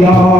Yeah.